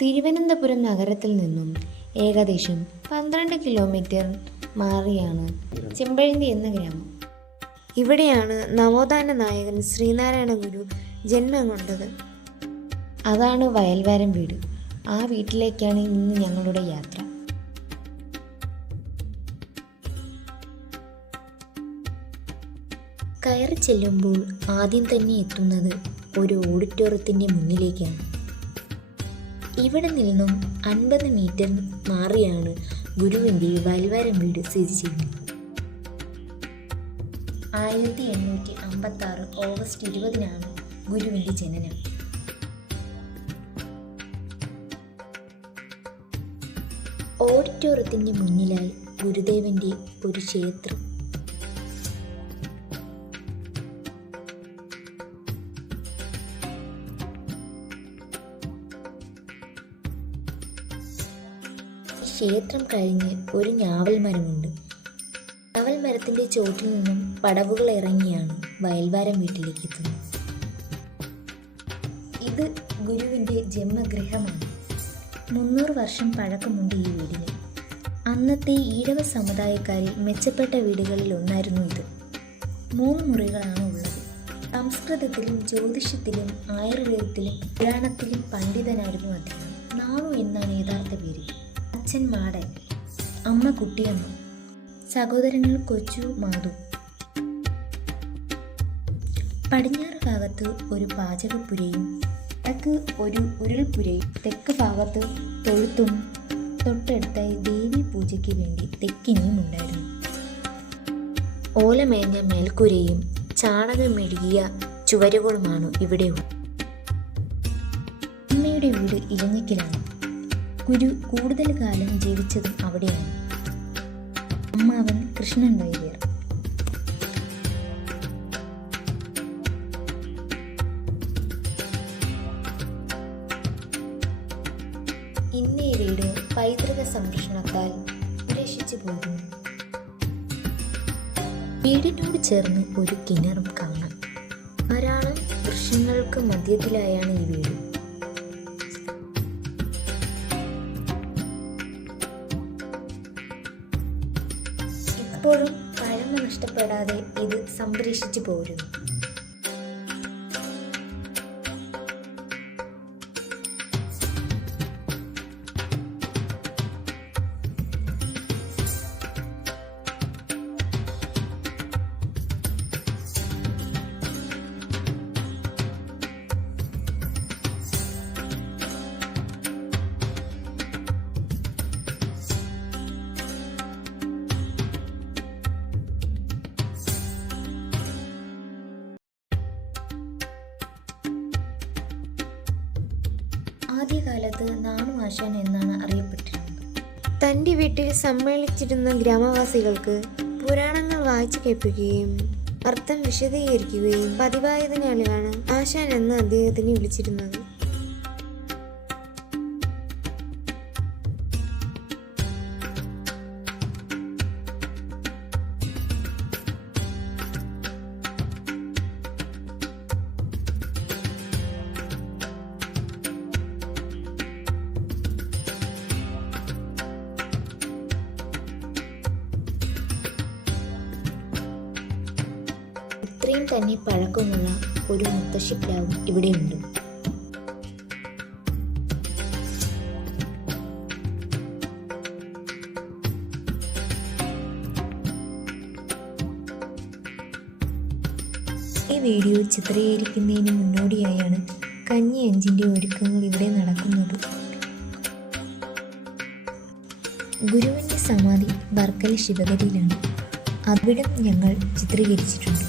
തിരുവനന്തപുരം നഗരത്തിൽ നിന്നും ഏകദേശം 12 കിലോമീറ്റർ മാറിയാണ് ചെമ്പഴന്തി എന്ന ഗ്രാമം. ഇവിടെയാണ് നവോത്ഥാന നായകൻ ശ്രീനാരായണ ഗുരു ജന്മം കൊണ്ടത്. അതാണ് വയൽവാരം വീട്. ആ വീട്ടിലേക്കാണ് ഇന്ന് ഞങ്ങളുടെ യാത്ര. കയറി ചെല്ലുമ്പോൾ ആദ്യം തന്നെ എത്തുന്നത് ഒരു ഓഡിറ്റോറിയത്തിൻ്റെ മുന്നിലേക്കാണ്. ഇവിടെ നിന്നും 50 മീറ്റർ മാറിയാണ് ഗുരുവിൻ്റെ വയൽവാരം വീട് സ്ഥിതി ചെയ്യുന്നത്. 1856 ഓഗസ്റ്റ് 20-നാണ് ഗുരുവിൻ്റെ ജനനം. ഓഡിറ്റോറിയത്തിൻ്റെ മുന്നിലായി ഗുരുദേവൻ്റെ ഒരു ക്ഷേത്രം. ക്ഷേത്രം കഴിഞ്ഞ് ഒരു ഞാവൽ മരമുണ്ട്. ഞാവൽ മരത്തിൻ്റെ ചോട്ടിൽ നിന്നും പടവുകൾ ഇറങ്ങിയാണ് വയൽവാരം വീട്ടിലേക്ക് എത്തുന്നത്. ഇത് ഗുരുവിൻ്റെ ജന്മഗൃഹമാണ്. 300 വർഷം പഴക്കമുണ്ട് ഈ വീടിന്. അന്നത്തെ ഈഴവ സമുദായക്കാരിൽ മെച്ചപ്പെട്ട വീടുകളിൽ ഒന്നായിരുന്നു ഇത്. 3 മുറികളാണ് ഉള്ളത്. സംസ്കൃതത്തിലും ജ്യോതിഷത്തിലും ആയുർവേദത്തിലും പുരാണത്തിലും പണ്ഡിതനായിരുന്നു അദ്ദേഹം. നാണു എന്നാണ് യഥാർത്ഥ പേര്. അച്ഛൻ മാടൻ, അമ്മ കുട്ടിയമ്മ, സഹോദരങ്ങൾ കൊച്ചു മാധു. പടിഞ്ഞാറ് ഭാഗത്ത് ഒരു പാചകപ്പുരയും വടക്ക് ഒരു ഉരുൾപ്പുരയും തെക്ക് ഭാഗത്ത് തൊഴുത്തും തൊട്ടടുത്തായി ദേവീ പൂജയ്ക്ക് വേണ്ടി തെക്കിനിയും ഉണ്ടായിരുന്നു. ഓലമേഞ്ഞ മേൽക്കൂരയും ചാണകം മെഴുകിയ ചുവരുകളുമാണ് ഇവിടെയുള്ളത്. അമ്മയുടെ വീട് ഇലഞ്ഞിക്കലാണ്. ഗുരു കൂടുതൽ കാലം ജീവിച്ചതും അവിടെയാണ്. അമ്മാവൻ കൃഷ്ണൻ വൈദ്യർ. ഇന്ന് ഈ വീട് പൈതൃക സംരക്ഷണത്താൽ സംരക്ഷിച്ചു പോകുന്നു. വീടിനോട് ചേർന്ന് ഒരു കിണറും കാണാം. ധാരാളം വൃക്ഷങ്ങൾക്ക് മധ്യത്തിലായാണ് ഈ വീട്. ഇപ്പോഴും പഴമ നഷ്ടപ്പെടാതെ ഇത് സംരക്ഷിച്ചു പോരുന്നു. ആദ്യകാലത്ത് നാണു ആശാൻ എന്നാണ് അറിയപ്പെട്ടിരുന്നത്. തൻ്റെ വീട്ടിൽ സമ്മേളിച്ചിരുന്ന ഗ്രാമവാസികൾക്ക് പുരാണങ്ങൾ വായിച്ചു കേൾപ്പിക്കുകയും അർത്ഥം വിശദീകരിക്കുകയും പതിവായതിനാലാണ് ആശാൻ എന്ന് അദ്ദേഹത്തിനെ വിളിച്ചിരുന്നത്. ഇത്രയും തന്നെ പഴക്കമുള്ള ഒരു മുത്തശ്ശിപ്ലാവും ഇവിടെയുണ്ട്. ഈ വീഡിയോ ചിത്രീകരിക്കുന്നതിന് മുന്നോടിയായാണ് കഞ്ഞി 5-ന്റെ ഒരുക്കങ്ങൾ ഇവിടെ നടക്കുന്നത്. ഗുരുവിൻ്റെ സമാധി വർക്കല ശിവഗിരിയിലാണ്. അവിടം ഞങ്ങൾ ചിത്രീകരിച്ചിട്ടുണ്ട്.